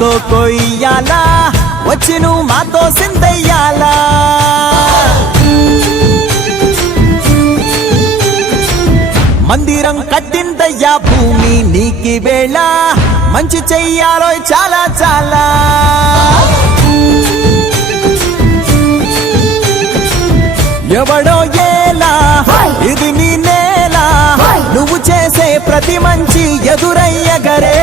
మాతో కొయ్యాలా వచ్చి నువ్వు మాతో సిందయ్యాలా మందిరం కట్టిందయ్యా భూమి నీకి వేళ మంచి చెయ్యాలో చాలా చాలా ఎవడో ఏలా ఇది నీ నేల నువ్వు చేసే ప్రతి మంచి ఎదురయ్యగరే